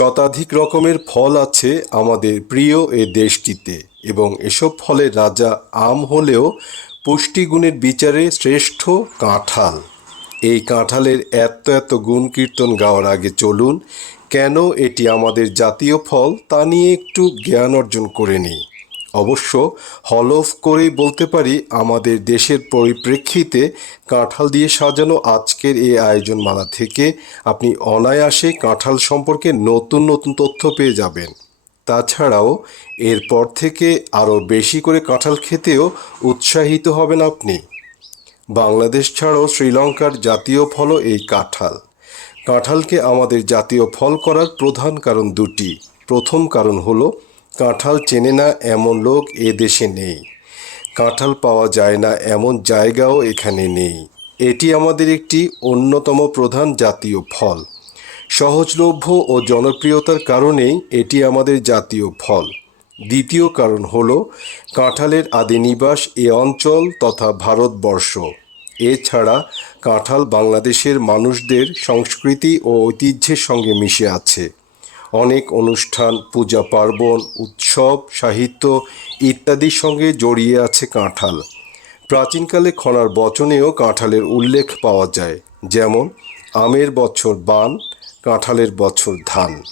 শতাধিক রকমের ফল আছে আমাদের প্রিয় এ দেশটিতে এবং এসব ফলের রাজা আম হলেও পুষ্টিগুণের বিচারে শ্রেষ্ঠ কাঁঠাল। এই কাঁঠালের এত এত গুণ কীর্তন গাওয়ার আগে চলুন, কেন এটি আমাদের জাতীয় ফল তা নিয়ে একটু জ্ঞান অর্জন করে নিই। অবশ্য হলফ করেই বলতে পারি, আমাদের দেশের পরিপ্রেক্ষিতে কাঁঠাল দিয়ে সাজানো আজকের এই আয়োজনমালা থেকে আপনি অনায়াসে কাঁঠাল সম্পর্কে নতুন নতুন তথ্য পেয়ে যাবেন। তাছাড়াও এরপর থেকে আরও বেশি করে কাঁঠাল খেতেও উৎসাহিত হবেন আপনি। বাংলাদেশ ছাড়াও শ্রীলঙ্কার জাতীয় ফলও এই কাঁঠাল। কাঁঠালকে আমাদের জাতীয় ফল করার প্রধান কারণ দুটি। প্রথম কারণ হলো কাঁঠাল চেনে না এমন লোক এ দেশে নেই। কাঁঠাল পাওয়া যায় না এমন জায়গাও এখানে নেই। এটি আমাদের একটি অন্যতম প্রধান জাতীয় ফল। সহজলভ্য ও জনপ্রিয়তার কারণেই এটি আমাদের জাতীয় ফল। দ্বিতীয় কারণ হল, কাঁঠালের আদি নিবাস এ অঞ্চল তথা ভারতবর্ষ। এছাড়া কাঁঠাল বাংলাদেশের মানুষদের সংস্কৃতি ও ঐতিহ্যের সঙ্গে মিশে আছে। অনেক অনুষ্ঠান, পূজা পার্বণ, উৎসব, সাহিত্য ইত্যাদির সঙ্গে জড়িয়ে আছে কাঁঠাল। প্রাচীনকালে খনার বচনেও কাঁঠালের উল্লেখ পাওয়া যায়, যেমন আমের বছর বান, কাঁঠালের বছর ধান।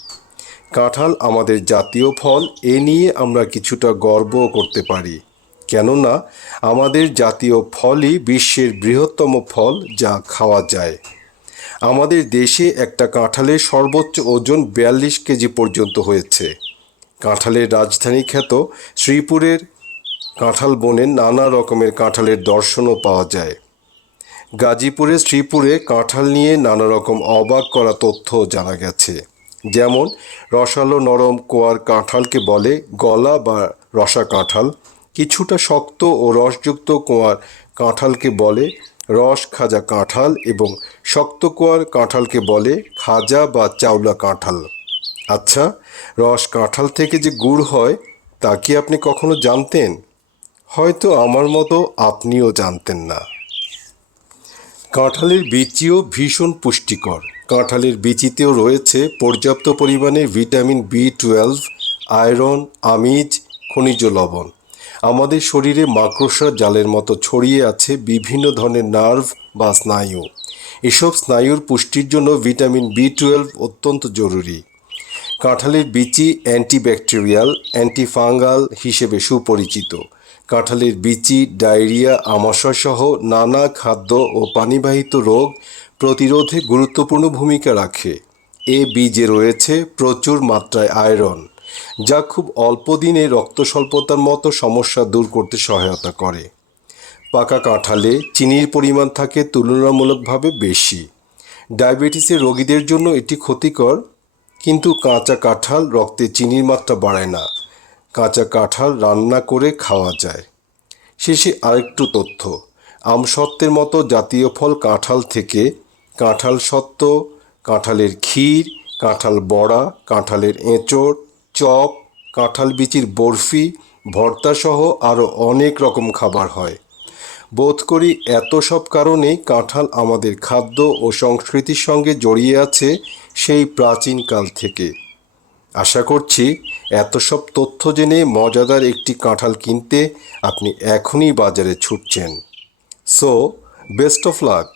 কাঁঠাল আমাদের জাতীয় ফল, এ নিয়ে আমরা কিছুটা গর্বও করতে পারি। কেননা, আমাদের জাতীয় ফলই বিশ্বের বৃহত্তম ফল যা খাওয়া যায়। আমাদের দেশে একটা কাঁঠালের সর্বোচ্চ ওজন বিয়াল্লিশ কেজি পর্যন্ত হয়েছে। কাঁঠালের রাজধানী খ্যাত শ্রীপুরের কাঁঠাল বনে নানা রকমের কাঁঠালের দর্শনও পাওয়া যায়। গাজীপুরে শ্রীপুরে কাঁঠাল নিয়ে নানা রকম অবাক করা তথ্য জানা গেছে। যেমন, রসালো নরম কোয়ার কাঁঠালকে বলে গলা বা রসা কাঁঠাল। কিছুটা শক্ত ও রসযুক্ত কোয়ার কাঁঠালকে বলে রস খাজা কাঁঠাল এবং শক্ত কোয়ার কাঁঠালকে বলে খাজা বা চাওলা কাঁঠাল। আচ্ছা রস কাঁঠাল থেকে যে গুড় হয়, তা কি আপনি কখনো জানতেন? হয়তো আমার মতো আপনিও জানতেন না। কাঁঠালের বিচিও ভীষণ পুষ্টিকর। কাঁঠালের বিচিতেও রয়েছে পর্যাপ্ত পরিমাণে ভিটামিন বি টুয়েলভ, আয়রন, আমিজ, খনিজ লবণ। আমাদের শরীরে মাকড়সার জালের মতো ছড়িয়ে আছে বিভিন্ন ধরনের নার্ভ বা স্নায়ু। এসব স্নায়ুর পুষ্টির জন্য ভিটামিন বি টুয়েলভ অত্যন্ত জরুরি। কাঁঠালের বিচি অ্যান্টিব্যাকটেরিয়াল, অ্যান্টিফাঙ্গাল হিসেবে সুপরিচিত। কাঁঠালের বিচি, ডায়রিয়া, আমাশয় সহ নানা খাদ্য ও পানিবাহিত রোগ প্রতিরোধে গুরুত্বপূর্ণ ভূমিকা রাখে। এ বীজে রয়েছে প্রচুর মাত্রায় আয়রন। যা খুব অল্প দিনে রক্ত স্বল্পতার মতো সমস্যা দূর করতে সহায়তা করে। পাকা কাঁঠালে চিনির পরিমাণ থাকে তুলনামূলকভাবে বেশি। ডায়াবেটিসের রোগীদের জন্য এটি ক্ষতিকর, কিন্তু কাঁচা কাঁঠাল রক্তে চিনির মাত্রা বাড়ায় না। কাঁচা কাঁঠাল রান্না করে খাওয়া যায়। শেষে আরেকটু তথ্য। আমসত্ত্বের মতো জাতীয় ফল কাঁঠাল থেকে কাঁঠাল সত্ত্ব, কাঁঠালের ক্ষীর, কাঁঠাল বড়া, কাঁঠালের এঁচড় চপ, কাঁঠাল বিচির বরফি ভর্তাসহ আরও অনেক রকম খাবার হয়। বোধ করি এত সব কারণেই কাঁঠাল আমাদের খাদ্য ও সংস্কৃতির সঙ্গে জড়িয়ে আছে সেই প্রাচীনকাল থেকে। আশা করছি এত সব তথ্য জেনে মজাদার একটি কাঁঠাল কিনতে আপনি এখনই বাজারে ছুটছেন। So best of luck